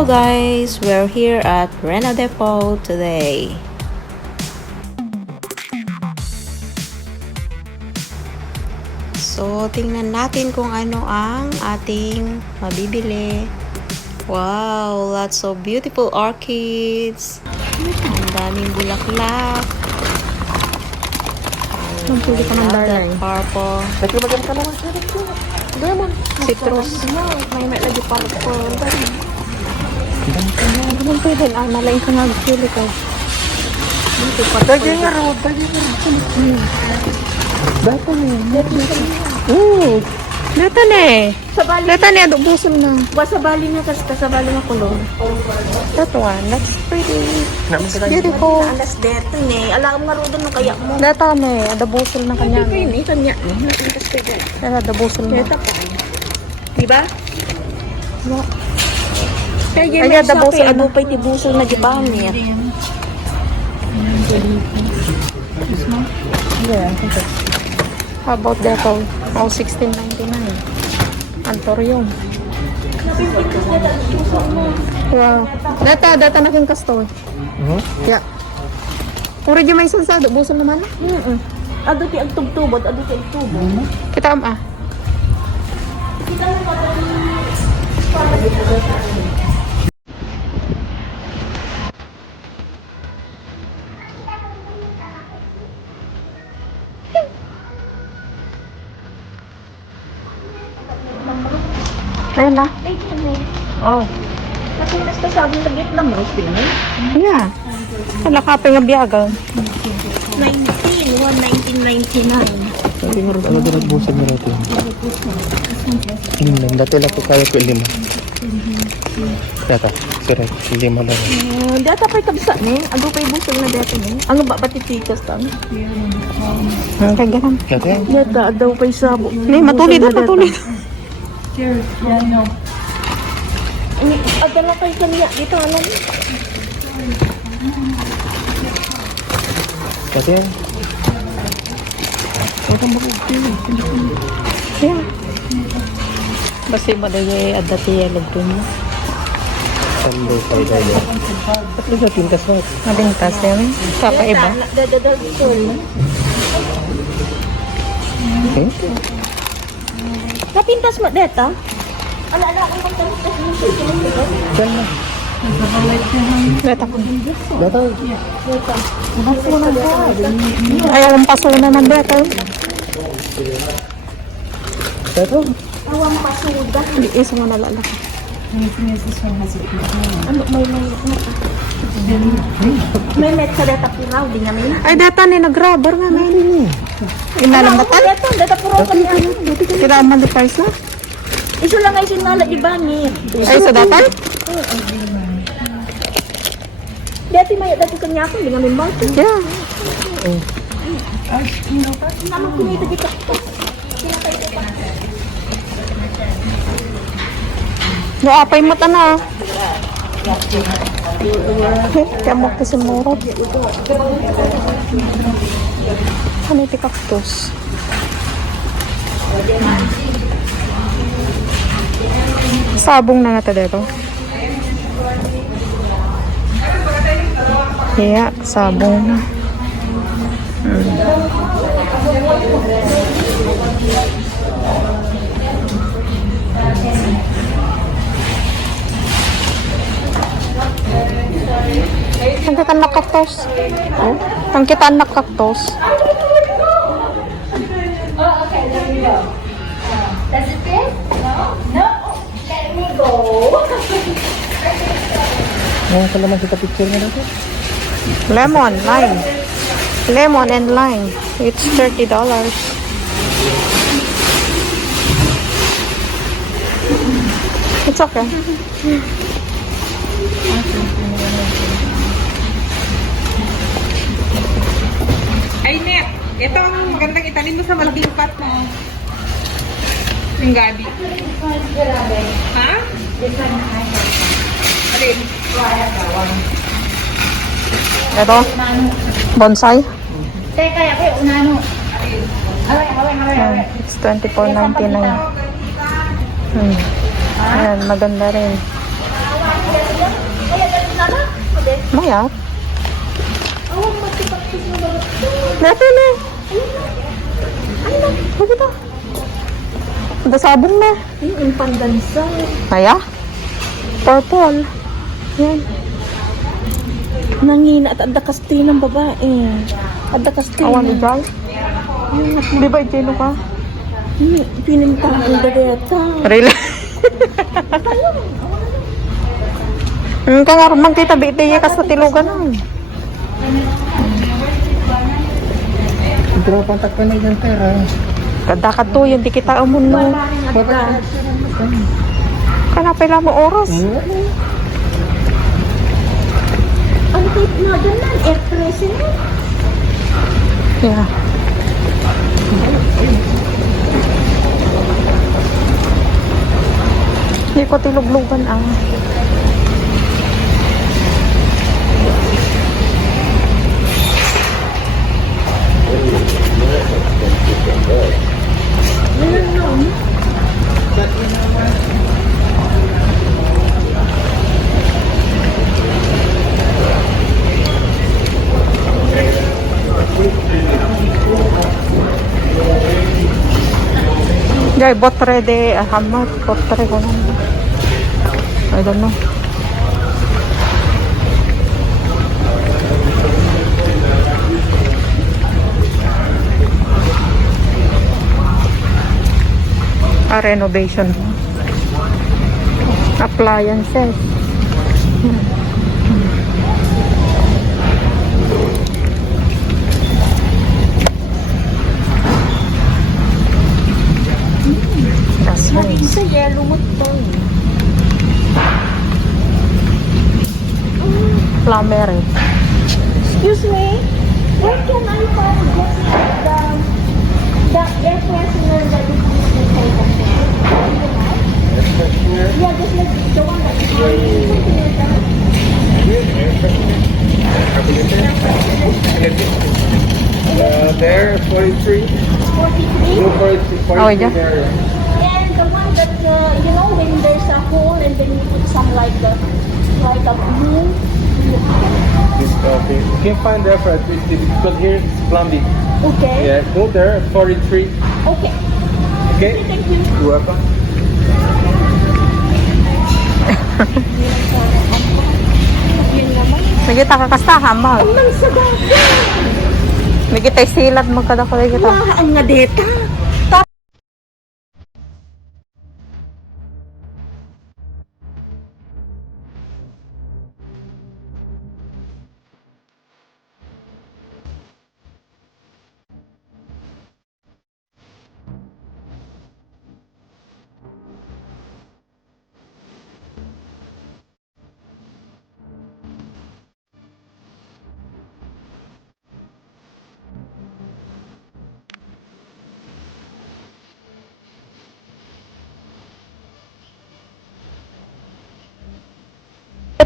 Hello guys, we're here at Reno Depot today. So, tingnan natin kung ano ang ating mabibili. Wow, lots of beautiful orchids. Ang daming bulaklak. Pili ka ng darling. Purple. Nagkimagam ka naman. Lemon. Citrus. May lagi purple. Naman pwede. Nalain ka nagpili ka. Dagi nga ro. Dito na. Dito na eh. Dito na. Adubusol na. Sabali na kasi kasabali na kulong. That one. That's pretty. Beautiful. Alas dito ne. Alam nga ro doon ng kaya mo. Dito na eh. Adubusol na kanya. Ini kanya. Nakas pwede. Adubusol na. Dito pa. Diba? Kaya Ay, may sa dabusol kaya na. adupay tibusol na gipamir. How about that one? Oh, $16.99. Antorium. Wow. Data na king kastoy. Yeah. Puri di may sansado. Busol naman. Ado ti agtubtubot, ado ti agtubot. Kita am ah. Ayun na. Oh. Kasi nasta sabi ng tagit lang ro pinay. Yeah. Wala ka pa nga biyagal. 1999. Sabi nga rin, ano din nagbusag na natin? Lima. Dati lang ko kaya ko lima. Data, sorry, lima lang. Data pa'y kabsa ne. Adupay busol na data ne. Ang ba batitikas tan? Okay, ganun. Dati, Data daw pa'y sabo. May matulid na matulid. Adala kay kanya dito alam. dati, Yeah. Basi madaya adati lagto mo. Sunday, Friday. At least na tintas na. Nabintas yan. Kakaiba. Dadadal dito. Napintas mo data? Ala akong pagtantas mo sa Diyan na. Beta ko. Data, Ayaw ang pasuna ng beta. data. awang pasuda. Isa mo nalala ko. Ano may met sa data piraw din namin. Ay, data ni nag-rubber nga na. Inalambatan. Data puro ka niya. Kiraman di price na. Iso lang ay sinala di ba ni? Ay, sa data? Dati may dati kanya ako di namin market. Yeah. Naman kumita kita. Naapay mo na. Kaya mo kasi murot. Ano iti cactus? Sabong na nga dito. Yeah, sabong na. Ang kita anak cactus. Ang kita anak cactus. Ngayon ka naman kita picture nga dati. Lemon, lime. Lemon and lime. It's $30. It's okay. Ay, Net, ito ang magandang itanim mo sa malaking pot mo. Yung gabi. Ha? Alin? Ito. Bonsai. Teka, kaya unano. It's $24.99. Ayan, maganda rin. Maya. Dati na. Bakit ito? Ada sabong na. Yung pandansa. Maya? Purple. Yan. Nangina at ada kastil ng babae. Ada kastil Awan ni na. Jai. Di ba itino ka? Pinintang ang dadeta. Really? Kangarman kita biitiya ka sa tilugan nun. Pero kontak ka na yung pera. Kada ka to, yun di kita umon mo. Kana pala mo oras. Ano kahit nga doon na? Air freshener? Yeah. Hindi ko tiluglugan ang. Jai, botre de Ahmad, botre ko lang. I don't know. Renovation. Appliances. That's right. Sa yellow mo to. Plumber. Excuse me? Where can I find the air freshener that is used inside the car? Yeah, just like the one that is There, 43. 43. 43 Oh, yeah. there. And the one that, you know, when there's a hole and then you put some like a blue. This coffee. You can find there for 50 because here it's plumbing. Okay. Yeah, go there, 43. Okay. Okay? Thank you. You're welcome. Yun naman. Sige, takakastahan mo. Ang sagot. May kita'y silad magkadakulay kita. Wah, ang nga deta.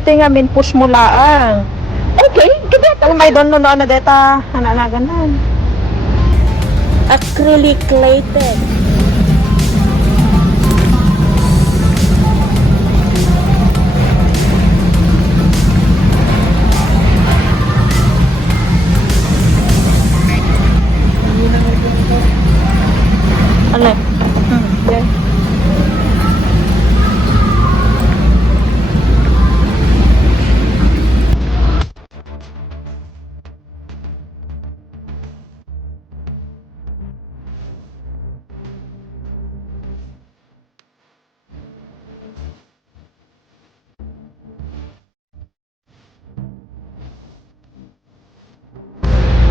Ito nga min push mo laang. Okay, ganda. Kung may doon na deta, hananagan. Acrylic plated. Ano? Okay.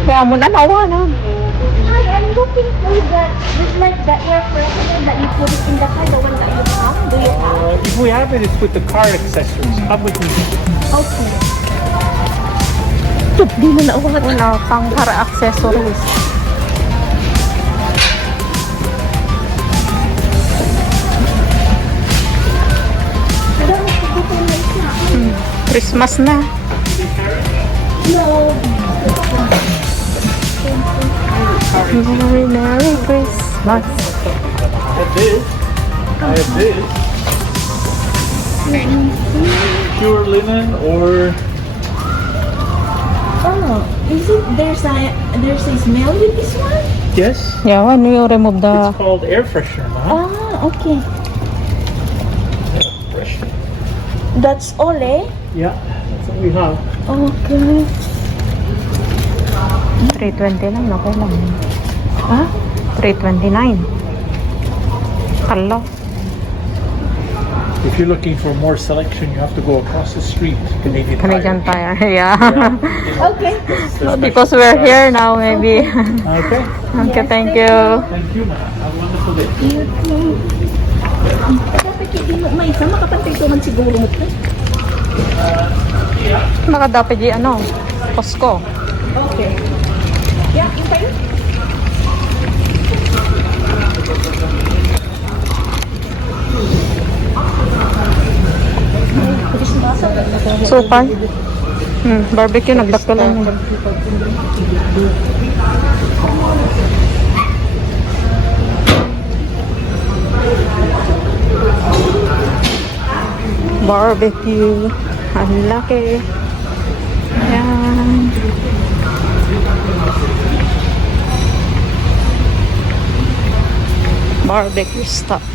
Kaya mo na nawa na. Hi, I'm looking for just like the air freshener that you put it in the car, the one that you have. Do you have? If we have it, it's with the car accessories. How about you? Okay. Tup, di na naawat. Wala pang para accessories. Christmas na. No. Merry, Merry Christmas. I have this. I have this. pure linen or Oh, is it there's a smell with this one? yes? Yeah, when you remove the... It's called air freshener, man. Ah, okay. Freshener. That's all, eh? Yeah, that's what we have. Okay. 320 lang, okay lang. Ha? 329. Hello. If you're looking for more selection, you have to go across the street, Canadian Canadian Tire. Tire, yeah. Okay. Because we're here now, maybe. Okay. Okay, thank you. Thank you, man. Have a wonderful day. Dapat hindi mo may isa makapagtulungan siguro mo. Nakadapat di ano, Costco. Okay. Yeah, yung tayo. Supay. Barbecue, nagdaktalan yun. Barbecue. Ang laki. Ayan. Barbecue stuff.